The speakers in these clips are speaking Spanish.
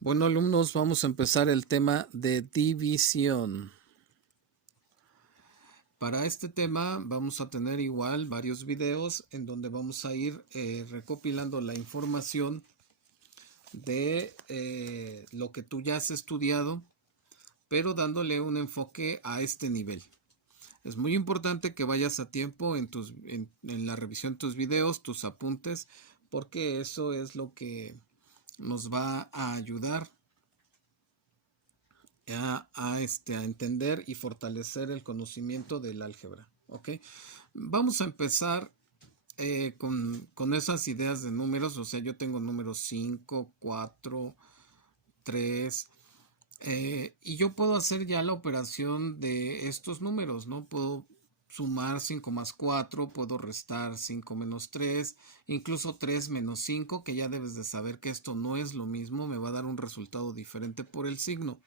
Bueno, alumnos, vamos a empezar el tema de división. Para este tema vamos a tener igual varios videos en donde vamos a ir recopilando la información de lo que tú ya has estudiado, pero dándole un enfoque a este nivel. Es muy importante que vayas a tiempo en la revisión de tus videos, tus apuntes, porque eso es lo que nos va a ayudar a entender y fortalecer el conocimiento del álgebra. ¿Ok? Vamos a empezar con esas ideas de números. O sea, yo tengo números 5, 4, 3. Y yo puedo hacer ya la operación de estos números, ¿no? Puedo sumar 5 más 4, puedo restar 5 menos 3, incluso 3 menos 5, que ya debes de saber que esto no es lo mismo, me va a dar un resultado diferente por el signo.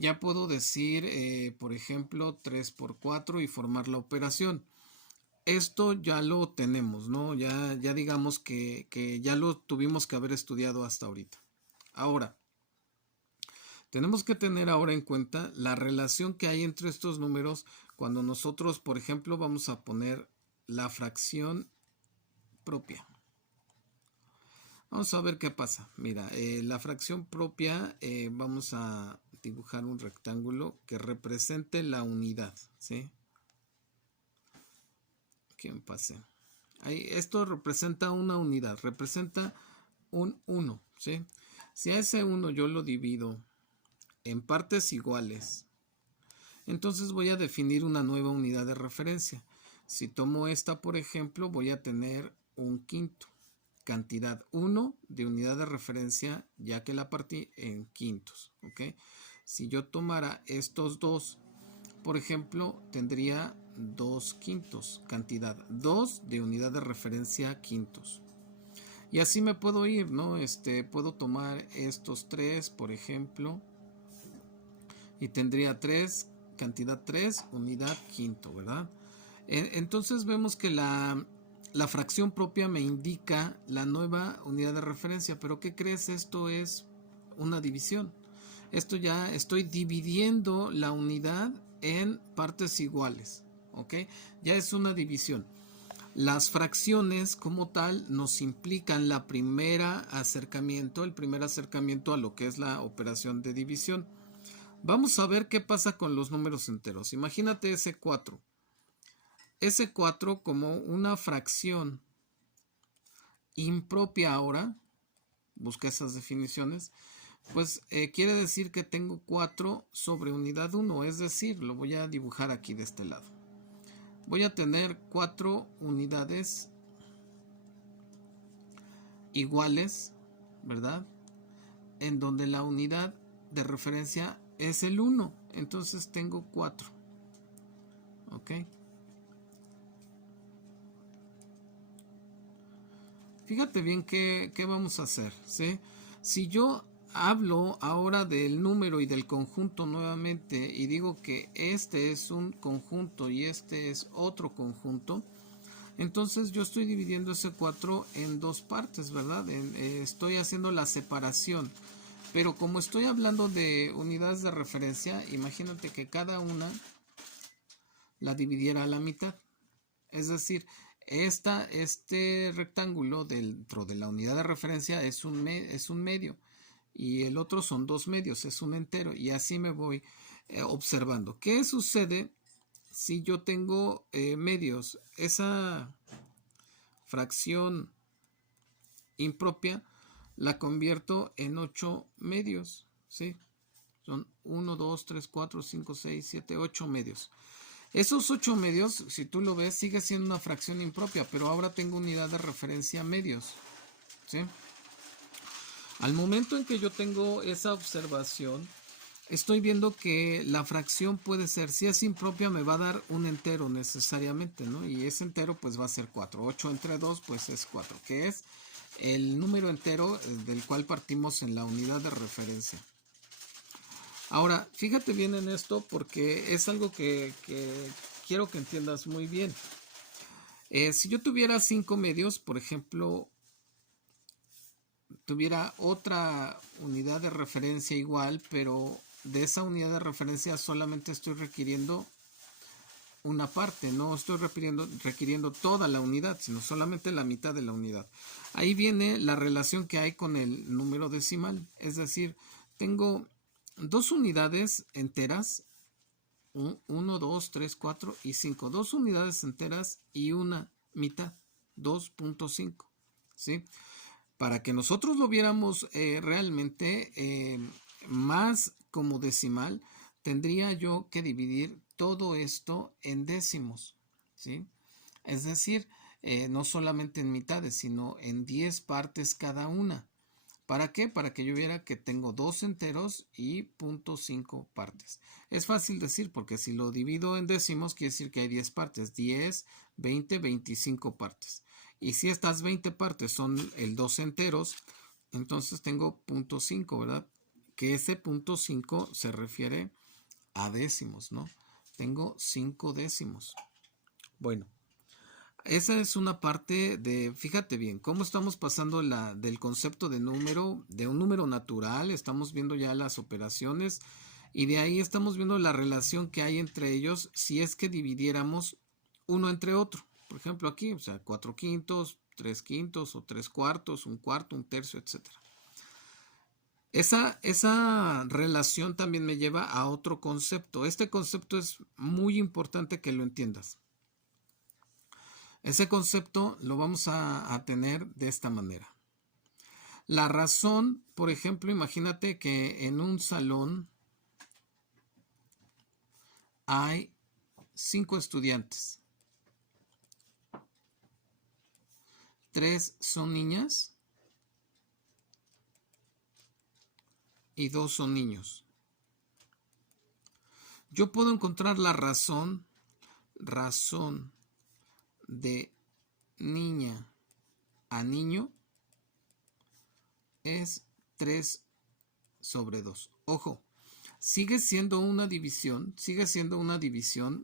Ya puedo decir, por ejemplo, 3 por 4 y formar la operación. Esto ya lo tenemos, ¿no? Ya digamos que ya lo tuvimos que haber estudiado hasta ahorita. Ahora, tenemos que tener ahora en cuenta la relación que hay entre estos números cuando nosotros, por ejemplo, vamos a poner la fracción propia. Vamos a ver qué pasa. Mira, la fracción propia, vamos a dibujar un rectángulo que represente la unidad, ¿sí? Que me pase. Ahí, esto representa una unidad, representa un 1, ¿sí? Si a ese 1 yo lo divido en partes iguales, entonces voy a definir una nueva unidad de referencia. Si tomo esta, por ejemplo, voy a tener un quinto. Cantidad 1 de unidad de referencia, ya que la partí en quintos. ¿Ok? Si yo tomara estos dos, por ejemplo, tendría 2 quintos. Cantidad 2 de unidad de referencia quintos. Y así me puedo ir, ¿no? Puedo tomar estos 3, por ejemplo, y tendría 3, cantidad 3, unidad quinto, ¿verdad? Entonces vemos que la fracción propia me indica la nueva unidad de referencia, pero ¿qué crees? Esto es una división. Esto ya estoy dividiendo la unidad en partes iguales, ¿ok? Ya es una división. Las fracciones como tal nos implican el primer acercamiento a lo que es la operación de división. Vamos a ver qué pasa con los números enteros. Imagínate ese 4. Ese 4 como una fracción impropia ahora, busca esas definiciones, pues quiere decir que tengo 4 sobre unidad 1, es decir, lo voy a dibujar aquí de este lado. Voy a tener 4 unidades iguales, ¿verdad? En donde la unidad de referencia es el 1, entonces tengo 4. ¿Ok? Fíjate bien qué vamos a hacer, ¿sí? Si yo hablo ahora del número y del conjunto nuevamente y digo que este es un conjunto y este es otro conjunto, entonces yo estoy dividiendo ese 4 en dos partes, ¿verdad? Estoy haciendo la separación. Pero como estoy hablando de unidades de referencia, imagínate que cada una la dividiera a la mitad. Es decir, este rectángulo dentro de la unidad de referencia es un medio y el otro son dos medios, es un entero, y así me voy observando. ¿Qué sucede si yo tengo medios? Esa fracción impropia la convierto en 8 medios, ¿sí? Son 1, 2, 3, 4, 5, 6, 7, 8 medios. Esos 8 medios, si tú lo ves, sigue siendo una fracción impropia, pero ahora tengo unidad de referencia medios, ¿sí? Al momento en que yo tengo esa observación, estoy viendo que la fracción puede ser, si es impropia, me va a dar un entero necesariamente, ¿no? Y ese entero pues va a ser 4. 8 entre 2 pues es 4, que es el número entero del cual partimos en la unidad de referencia. Ahora, fíjate bien en esto porque es algo que quiero que entiendas muy bien. Si yo tuviera 5 medios, por ejemplo, tuviera otra unidad de referencia igual, pero de esa unidad de referencia solamente estoy requiriendo una parte, no estoy requiriendo toda la unidad, sino solamente la mitad de la unidad. Ahí viene la relación que hay con el número decimal, es decir, tengo dos unidades enteras, 1, 2, 3, 4 y 5, dos unidades enteras y una mitad, 2.5, ¿sí? Para que nosotros lo viéramos realmente más como decimal, tendría yo que dividir todo esto en décimos, ¿sí? Es decir, no solamente en mitades, sino en 10 partes cada una. ¿Para qué? Para que yo viera que tengo 2 enteros y 0.5 partes. Es fácil decir porque si lo divido en décimos quiere decir que hay 10 partes. 10, 20, 25 partes. Y si estas 20 partes son el 2 enteros, entonces tengo 0.5, ¿verdad? Que ese 0.5 se refiere a décimos, ¿no? Tengo 5 décimos. Bueno. Esa es una parte de, fíjate bien, cómo estamos pasando del concepto de número, de un número natural, estamos viendo ya las operaciones y de ahí estamos viendo la relación que hay entre ellos si es que dividiéramos uno entre otro. Por ejemplo aquí, o sea, 4 quintos, 3 quintos o 3 cuartos, un cuarto, un tercio, etc. Esa relación también me lleva a otro concepto. Este concepto es muy importante que lo entiendas. Ese concepto lo vamos a tener de esta manera. La razón, por ejemplo, imagínate que en un salón hay 5 estudiantes. 3 son niñas y 2 son niños. Yo puedo encontrar la razón de niña a niño es 3 sobre 2. Ojo, sigue siendo una división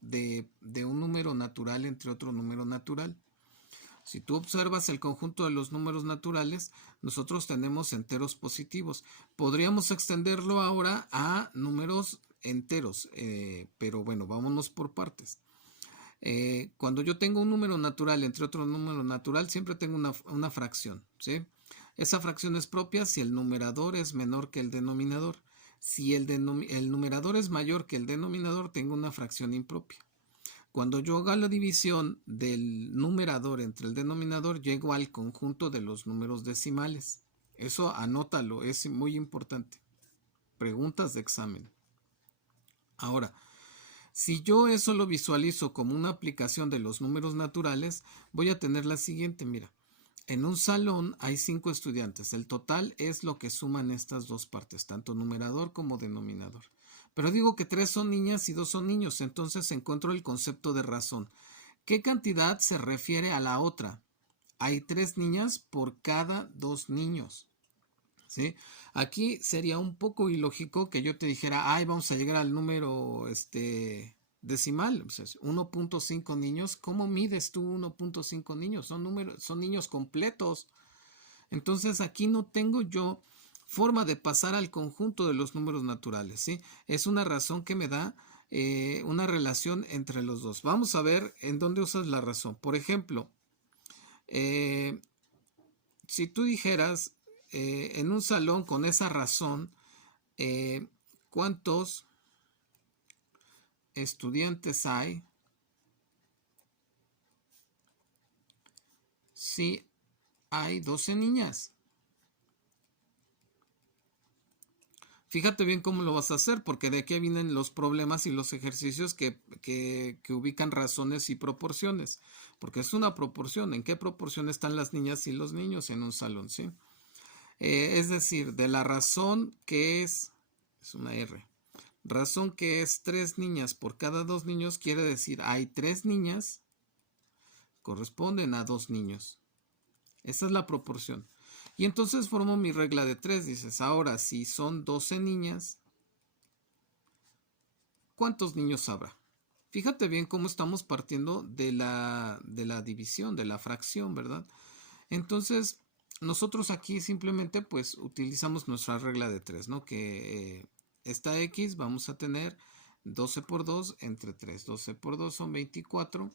de un número natural entre otro número natural. Si tú observas el conjunto de los números naturales, nosotros tenemos enteros positivos. Podríamos extenderlo ahora a números enteros, pero bueno, vámonos por partes. Cuando yo tengo un número natural entre otro número natural, siempre tengo una fracción, ¿sí? Esa fracción es propia si el numerador es menor que el denominador. Si el numerador es mayor que el denominador, tengo una fracción impropia. Cuando yo haga la división del numerador entre el denominador, llego al conjunto de los números decimales. Eso anótalo, es muy importante. Preguntas de examen. Ahora, si yo eso lo visualizo como una aplicación de los números naturales, voy a tener la siguiente, mira. En un salón hay 5 estudiantes. El total es lo que suman estas dos partes, tanto numerador como denominador. Pero digo que 3 son niñas y 2 son niños, entonces encuentro el concepto de razón. ¿Qué cantidad se refiere a la otra? Hay 3 niñas por cada 2 niños. ¿Sí? Aquí sería un poco ilógico que yo te dijera, ay, vamos a llegar al número decimal, o sea, 1.5 niños. ¿Cómo mides tú 1.5 niños? Son niños completos. Entonces aquí no tengo yo forma de pasar al conjunto de los números naturales, ¿sí? Es una razón que me da una relación entre los dos. Vamos a ver en dónde usas la razón. Por ejemplo, si tú dijeras en un salón con esa razón, ¿cuántos estudiantes hay si hay 12 niñas? Fíjate bien cómo lo vas a hacer, porque de aquí vienen los problemas y los ejercicios que ubican razones y proporciones, porque es una proporción. ¿En qué proporción están las niñas y los niños en un salón? ¿Sí? Es decir, de la razón que es una R, razón que es 3 niñas por cada 2 niños, quiere decir hay 3 niñas corresponden a 2 niños. Esa es la proporción. Y entonces formo mi regla de 3. Dices, ahora si son 12 niñas, ¿cuántos niños habrá? Fíjate bien cómo estamos partiendo de la división, de la fracción, ¿verdad? Entonces, nosotros aquí simplemente pues utilizamos nuestra regla de 3, ¿no? Que esta X vamos a tener 12 por 2 entre 3. 12 por 2 son 24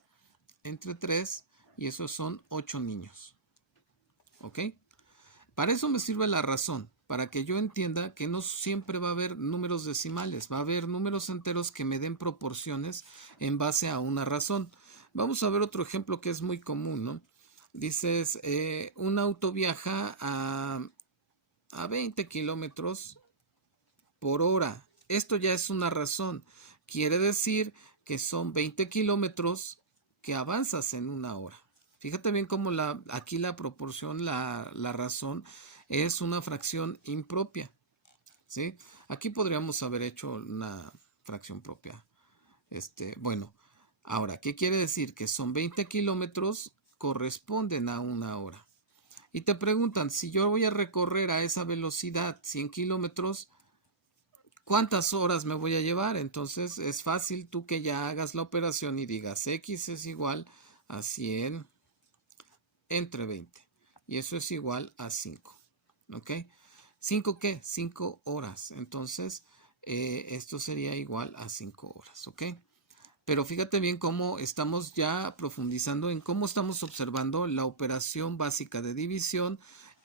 entre 3 y esos son 8 niños. ¿Ok? Para eso me sirve la razón, para que yo entienda que no siempre va a haber números decimales, va a haber números enteros que me den proporciones en base a una razón. Vamos a ver otro ejemplo que es muy común, ¿no? Dices, un auto viaja a 20 kilómetros por hora. Esto ya es una razón. Quiere decir que son 20 kilómetros que avanzas en una hora. Fíjate bien cómo aquí la proporción, la razón, es una fracción impropia. ¿Sí? Aquí podríamos haber hecho una fracción propia. Bueno, ahora, ¿qué quiere decir? Que son 20 kilómetros corresponden a una hora. Y te preguntan, si yo voy a recorrer a esa velocidad 100 kilómetros, ¿cuántas horas me voy a llevar? Entonces es fácil tú que ya hagas la operación y digas X es igual a 100 entre 20. Y eso es igual a 5. ¿Ok? ¿5 qué? 5 horas. Entonces, esto sería igual a 5 horas. ¿Ok? Pero fíjate bien cómo estamos ya profundizando en cómo estamos observando la operación básica de división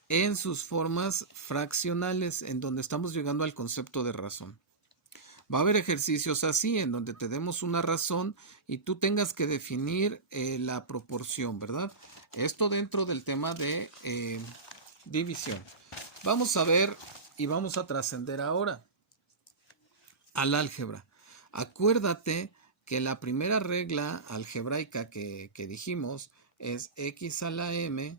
en sus formas fraccionales, en donde estamos llegando al concepto de razón. Va a haber ejercicios así, en donde te demos una razón y tú tengas que definir la proporción, ¿verdad? Esto dentro del tema de división. Vamos a ver y vamos a trascender ahora al álgebra. Acuérdate que la primera regla algebraica que dijimos es x a la m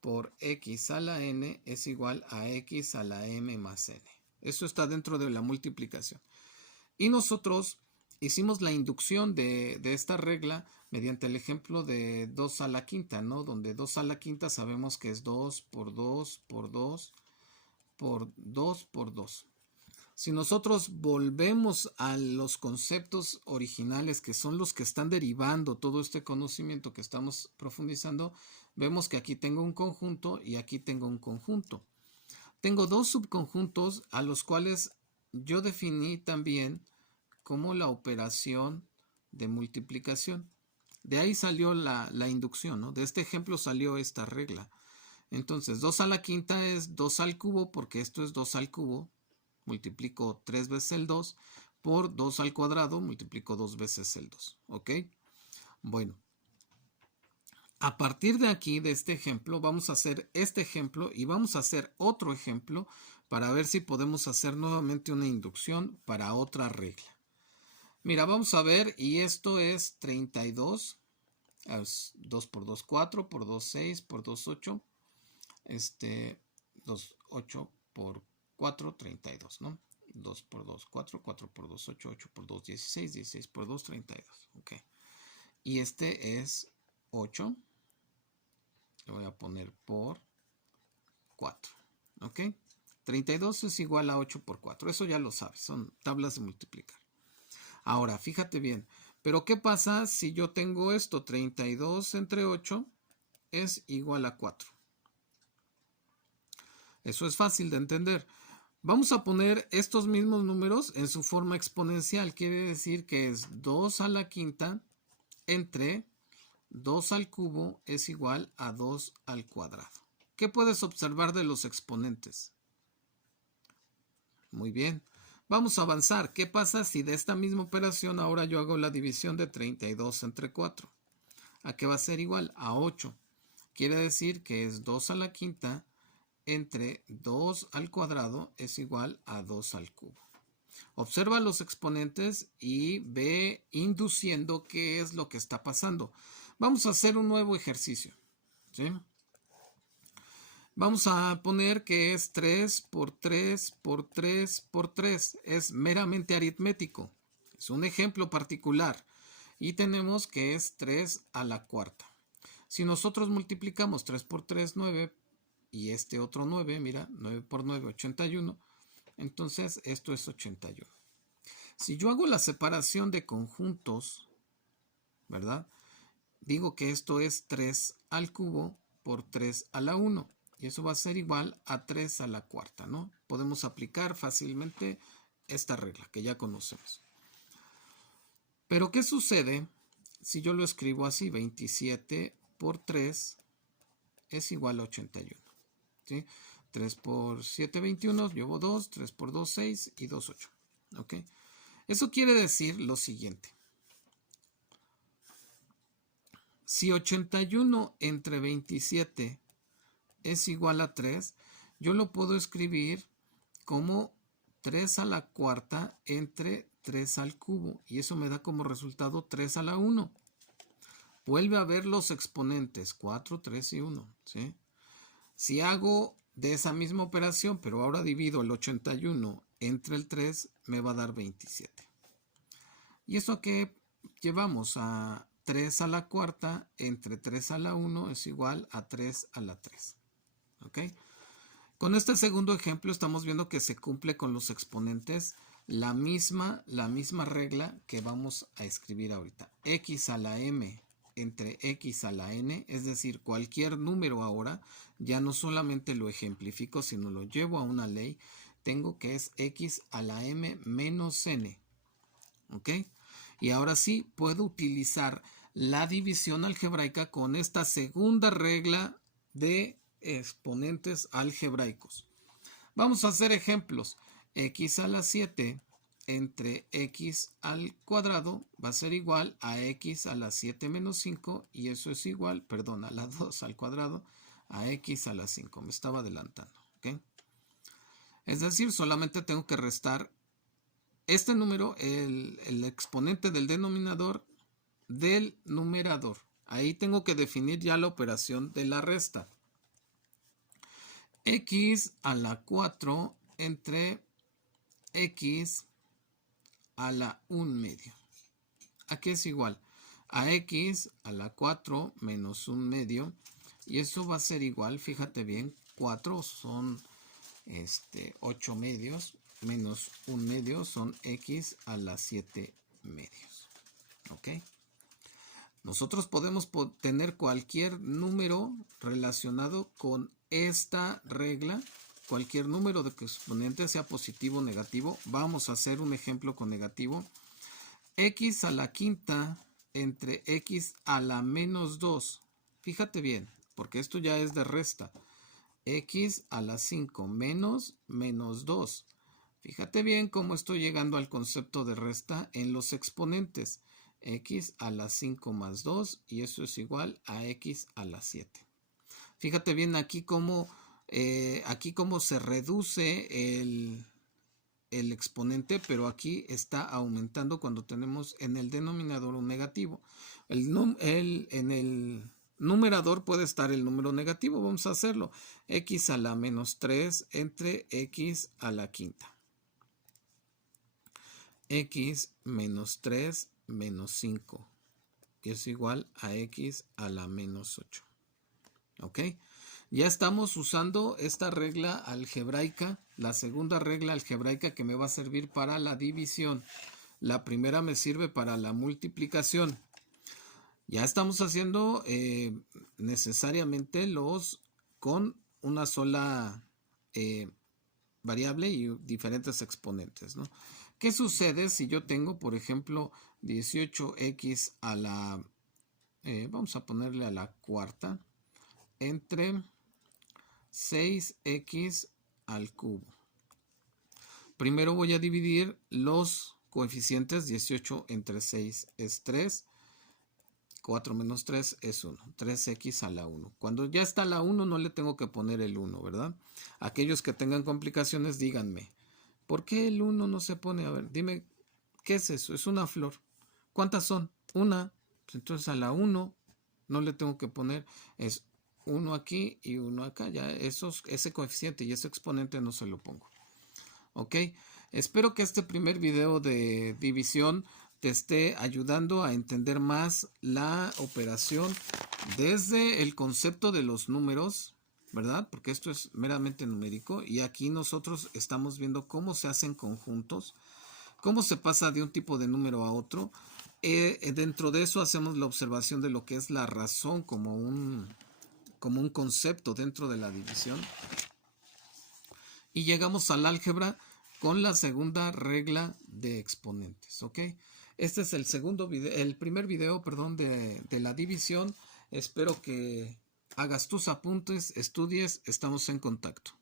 por x a la n es igual a x a la m más n. Eso está dentro de la multiplicación. Y nosotros hicimos la inducción de esta regla mediante el ejemplo de 2 a la quinta, ¿no? Donde 2 a la quinta sabemos que es 2 por 2 por 2 por 2 por 2. Si nosotros volvemos a los conceptos originales, que son los que están derivando todo este conocimiento que estamos profundizando, vemos que aquí tengo un conjunto y aquí tengo un conjunto. Tengo dos subconjuntos a los cuales yo definí también como la operación de multiplicación. De ahí salió la inducción, ¿no? De este ejemplo salió esta regla. Entonces, 2 a la quinta es 2 al cubo, porque esto es 2 al cubo. Multiplico 3 veces el 2 por 2 al cuadrado, multiplico 2 veces el 2. ¿Ok? Bueno, a partir de aquí, de este ejemplo, vamos a hacer este ejemplo y vamos a hacer otro ejemplo para ver si podemos hacer nuevamente una inducción para otra regla. Mira, vamos a ver, y esto es 32, 2 por 2, 4, por 2, 6, por 2, 8, 2, 8 por 4, 32, ¿no? 2 por 2, 4, 4 por 2, 8, 8 por 2, 16, 16 por 2, 32, ok. Y este es 8, le voy a poner por 4, ok. 32 es igual a 8 por 4, eso ya lo sabes, son tablas de multiplicar. Ahora, fíjate bien, pero ¿qué pasa si yo tengo esto? 32 entre 8 es igual a 4. Eso es fácil de entender. Vamos a poner estos mismos números en su forma exponencial. Quiere decir que es 2 a la quinta entre 2 al cubo es igual a 2 al cuadrado. ¿Qué puedes observar de los exponentes? Muy bien. Vamos a avanzar. ¿Qué pasa si de esta misma operación ahora yo hago la división de 32 entre 4? ¿A qué va a ser igual? A 8. Quiere decir que es 2 a la quinta entre 2 al cuadrado es igual a 2 al cubo. Observa los exponentes y ve induciendo qué es lo que está pasando. Vamos a hacer un nuevo ejercicio. ¿Sí? Vamos a poner que es 3 por 3 por 3 por 3. Es meramente aritmético. Es un ejemplo particular. Y tenemos que es 3 a la cuarta. Si nosotros multiplicamos 3 por 3, 9, y este otro 9, mira, 9 por 9, 81. Entonces, esto es 81. Si yo hago la separación de conjuntos, ¿verdad? Digo que esto es 3 al cubo por 3 a la 1. Y eso va a ser igual a 3 a la cuarta, ¿no? Podemos aplicar fácilmente esta regla que ya conocemos. Pero ¿qué sucede si yo lo escribo así? 27 por 3 es igual a 81. ¿Sí? 3 por 7, 21, llevo 2, 3 por 2, 6 y 2, 8. ¿Ok? Eso quiere decir lo siguiente. Si 81 entre 27 es igual a 3, yo lo puedo escribir como 3 a la cuarta entre 3 al cubo. Y eso me da como resultado 3 a la 1. Vuelve a ver los exponentes, 4, 3 y 1. ¿Sí? Si hago de esa misma operación, pero ahora divido el 81 entre el 3, me va a dar 27. ¿Y eso qué llevamos? A 3 a la cuarta entre 3 a la 1 es igual a 3 a la 3. ¿Ok? Con este segundo ejemplo estamos viendo que se cumple con los exponentes la misma regla que vamos a escribir ahorita. X a la m entre x a la n, es decir, cualquier número ahora, ya no solamente lo ejemplifico, sino lo llevo a una ley, tengo que es x a la m menos n. ¿Ok? Y ahora sí, puedo utilizar la división algebraica con esta segunda regla de exponentes algebraicos. Vamos a hacer ejemplos. X a la 7 entre x al cuadrado va a ser igual a x a la 7 menos 5 y eso es igual, perdón, a la 2 al cuadrado a x a la 5. Me estaba adelantando. ¿Okay? Es decir, solamente tengo que restar este número, el exponente del denominador del numerador. Ahí tengo que definir ya la operación de la resta. X a la 4 entre x a la 1 medio. Aquí es igual a x a la 4 menos 1 medio. Y eso va a ser igual, fíjate bien, 4 son 8 medios menos 1 medio son x a la 7 medios. ¿Ok? Nosotros podemos tener cualquier número relacionado con esta regla, cualquier número de exponente, sea positivo o negativo. Vamos a hacer un ejemplo con negativo. X a la quinta entre x a la menos 2. Fíjate bien, porque esto ya es de resta. X a la 5 menos 2. Fíjate bien cómo estoy llegando al concepto de resta en los exponentes. X a la 5 más 2 y eso es igual a x a la 7. Fíjate bien aquí cómo se reduce el exponente, pero aquí está aumentando cuando tenemos en el denominador un negativo. En el numerador puede estar el número negativo, vamos a hacerlo. X a la menos 3 entre x a la quinta. X menos 3 menos 5, que es igual a x a la menos 8. ¿Ok? Ya estamos usando esta regla algebraica, la segunda regla algebraica que me va a servir para la división. La primera me sirve para la multiplicación. Ya estamos haciendo necesariamente los con una sola variable y diferentes exponentes, ¿no? ¿Qué sucede si yo tengo, por ejemplo, 18x a la, vamos a ponerle a la cuarta, entre 6x al cubo? Primero voy a dividir los coeficientes. 18 entre 6 es 3. 4 menos 3 es 1. 3x a la 1. Cuando ya está la 1 no le tengo que poner el 1, ¿verdad? Aquellos que tengan complicaciones díganme. ¿Por qué el 1 no se pone? A ver, dime, ¿qué es eso? Es una flor. ¿Cuántas son? Una. Entonces a la 1 no le tengo que poner. Es 1 aquí y 1 acá. Ya ese coeficiente y ese exponente no se lo pongo. ¿Ok? Espero que este primer video de división te esté ayudando a entender más la operación desde el concepto de los números, ¿verdad? Porque esto es meramente numérico y aquí nosotros estamos viendo cómo se hacen conjuntos, cómo se pasa de un tipo de número a otro. Dentro de eso hacemos la observación de lo que es la razón como como un concepto dentro de la división. Y llegamos al álgebra con la segunda regla de exponentes, ¿ok? Este es el primer video, perdón, de la división. Espero que hagas tus apuntes, estudies, estamos en contacto.